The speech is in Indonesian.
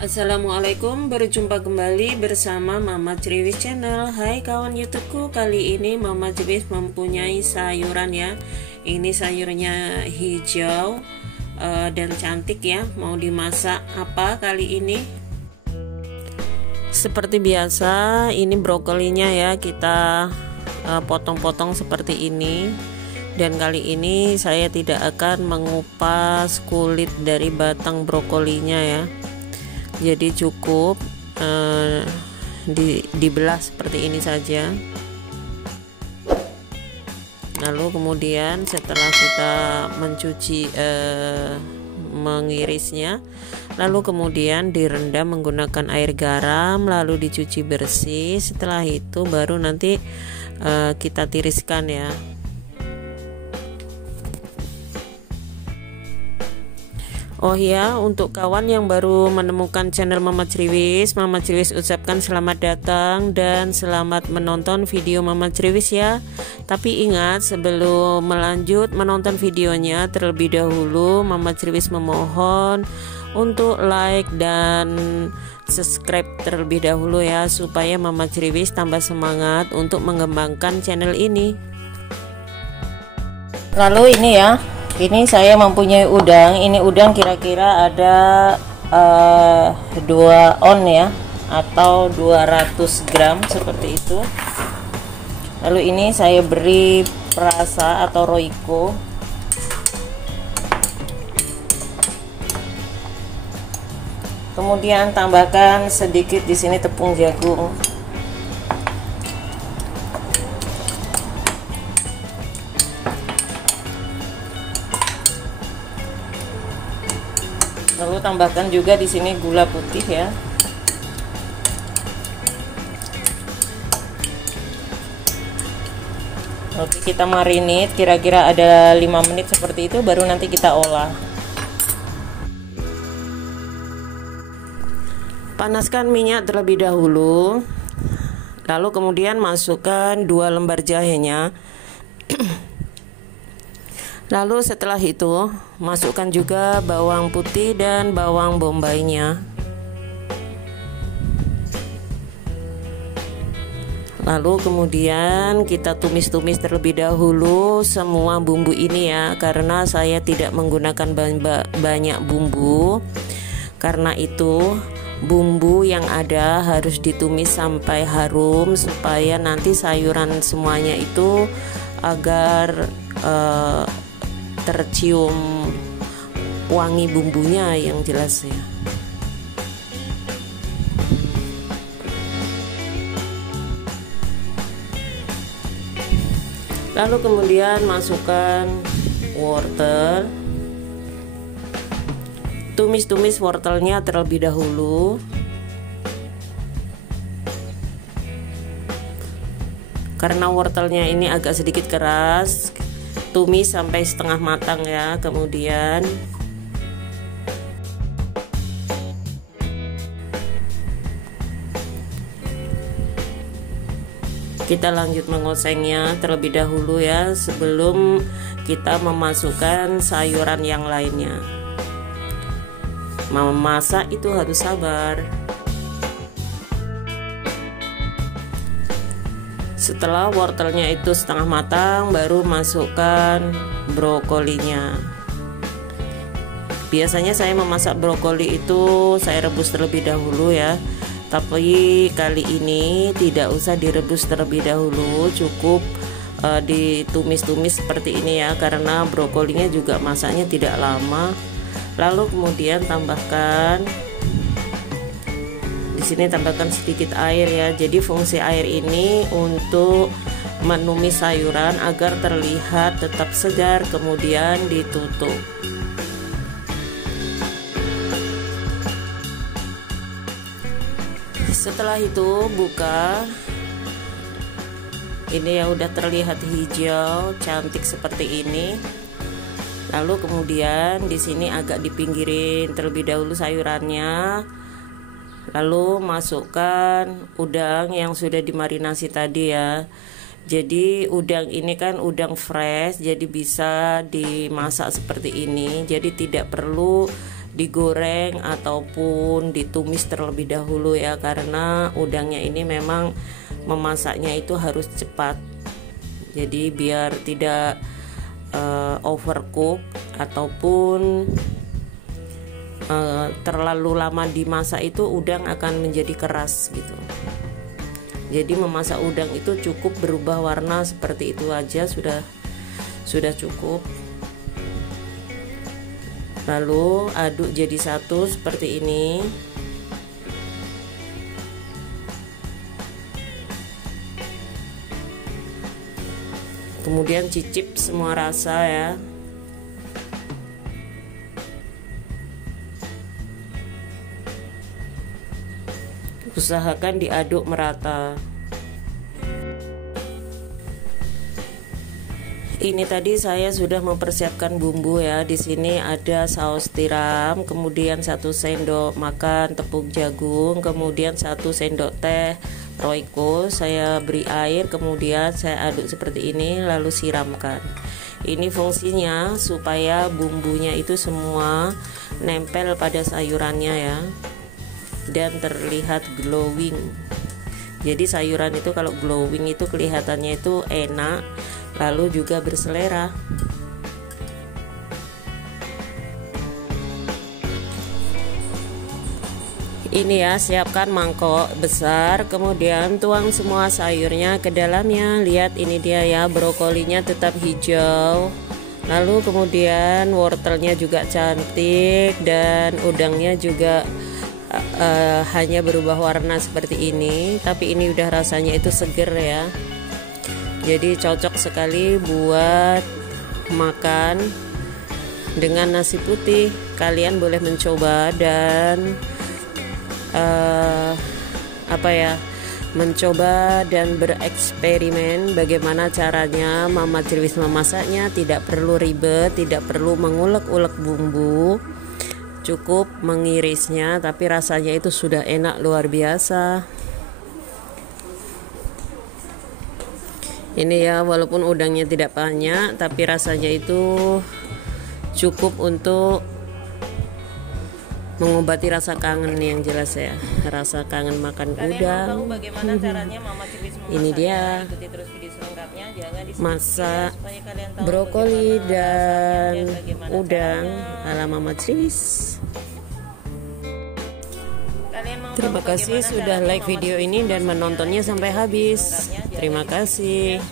Assalamualaikum, berjumpa kembali bersama Mama Criwis Channel. Hai kawan YouTubeku, kali ini Mama Criwis mempunyai sayuran ya. Ini sayurnya hijau dan cantik ya. Mau dimasak apa kali ini? Seperti biasa, ini brokolinya ya, kita potong-potong seperti ini. Dan kali ini saya tidak akan mengupas kulit dari batang brokolinya ya. Jadi cukup dibelah seperti ini saja. Lalu kemudian setelah kita mencuci mengirisnya, lalu kemudian direndam menggunakan air garam, lalu dicuci bersih. Setelah itu baru nanti kita tiriskan ya. Oh ya, untuk kawan yang baru menemukan channel Mama Criwis ucapkan selamat datang dan selamat menonton video Mama Criwis ya. Tapi ingat, sebelum melanjut menonton videonya, terlebih dahulu Mama Criwis memohon untuk like dan subscribe terlebih dahulu ya, supaya Mama Criwis tambah semangat untuk mengembangkan channel ini. Lalu ini ya, ini saya mempunyai udang. Ini udang kira-kira ada 2 on ya, atau 200 gram seperti itu. Lalu ini saya beri perasa atau roiko. Kemudian tambahkan sedikit di sini tepung jagung. Lalu tambahkan juga di sini gula putih ya. Oke, kita marinate kira-kira ada 5 menit seperti itu, baru nanti kita olah. Panaskan minyak terlebih dahulu. Lalu kemudian masukkan 2 lembar jahenya. Lalu setelah itu masukkan juga bawang putih dan bawang bombaynya. Lalu kemudian kita tumis-tumis terlebih dahulu semua bumbu ini ya, karena saya tidak menggunakan banyak bumbu. Karena itu bumbu yang ada harus ditumis sampai harum, supaya nanti sayuran semuanya itu agar tercium wangi bumbunya yang jelas ya. Lalu kemudian masukkan wortel. Tumis-tumis wortelnya terlebih dahulu. Karena wortelnya ini agak sedikit keras, tumis sampai setengah matang ya. Kemudian kita lanjut mengosengnya terlebih dahulu ya, sebelum kita memasukkan sayuran yang lainnya. Memasak itu harus sabar. Setelah wortelnya itu setengah matang, baru masukkan brokolinya. Biasanya saya memasak brokoli itu saya rebus terlebih dahulu ya. Tapi kali ini tidak usah direbus terlebih dahulu, cukup ditumis-tumis seperti ini ya, karena brokolinya juga masaknya tidak lama. Lalu kemudian tambahkan di sini, tambahkan sedikit air ya. Jadi fungsi air ini untuk menumis sayuran agar terlihat tetap segar, kemudian ditutup. Setelah itu buka. Ini ya udah terlihat hijau cantik seperti ini. Lalu kemudian di sini agak dipinggirin terlebih dahulu sayurannya. Lalu masukkan udang yang sudah dimarinasi tadi ya. Jadi udang ini kan udang fresh, jadi bisa dimasak seperti ini. Jadi tidak perlu digoreng ataupun ditumis terlebih dahulu ya, karena udangnya ini memang memasaknya itu harus cepat. Jadi biar tidak overcook ataupun terlalu lama dimasak itu udang akan menjadi keras gitu. Jadi memasak udang itu cukup berubah warna seperti itu aja sudah cukup. Lalu aduk jadi satu seperti ini. Kemudian cicip semua rasa ya. Usahakan diaduk merata. Ini tadi saya sudah mempersiapkan bumbu ya. Di sini ada saus tiram, kemudian 1 sendok makan tepung jagung, kemudian 1 sendok teh Royco. Saya beri air, kemudian saya aduk seperti ini lalu siramkan. Ini fungsinya supaya bumbunya itu semua nempel pada sayurannya ya, dan terlihat glowing. Jadi sayuran itu kalau glowing itu kelihatannya itu enak, lalu juga berselera. Ini ya, siapkan mangkok besar, kemudian tuang semua sayurnya ke dalamnya. Lihat ini dia ya, brokolinya tetap hijau. Lalu kemudian wortelnya juga cantik dan udangnya juga hanya berubah warna seperti ini, tapi ini udah rasanya itu seger ya. Jadi cocok sekali buat makan dengan nasi putih. Kalian boleh mencoba dan mencoba dan bereksperimen bagaimana caranya Mama Cirwis memasaknya. Tidak perlu ribet, tidak perlu mengulek-ulek bumbu, cukup mengirisnya, tapi rasanya itu sudah enak luar biasa. Ini ya, walaupun udangnya tidak banyak, tapi rasanya itu cukup untuk mengobati rasa kangen yang jelas ya, rasa kangen makan udang. Bagaimana caranya Mama Cirwis memasaknya? Ini dia terus video selengkapnya, jangan masak brokoli dan udang ala Mama Cirwis. Terima kasih sudah like video ini dan menontonnya sampai habis. Terima kasih.